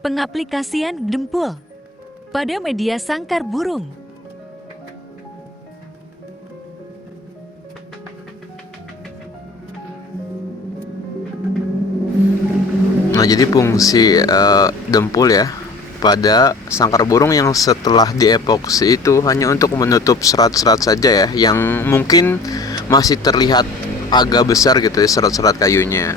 Pengaplikasian dempul pada media sangkar burung. Nah, jadi fungsi dempul ya pada sangkar burung yang setelah diepoksi itu hanya untuk menutup serat-serat saja ya, yang mungkin masih terlihat agak besar gitu ya, serat-serat kayunya.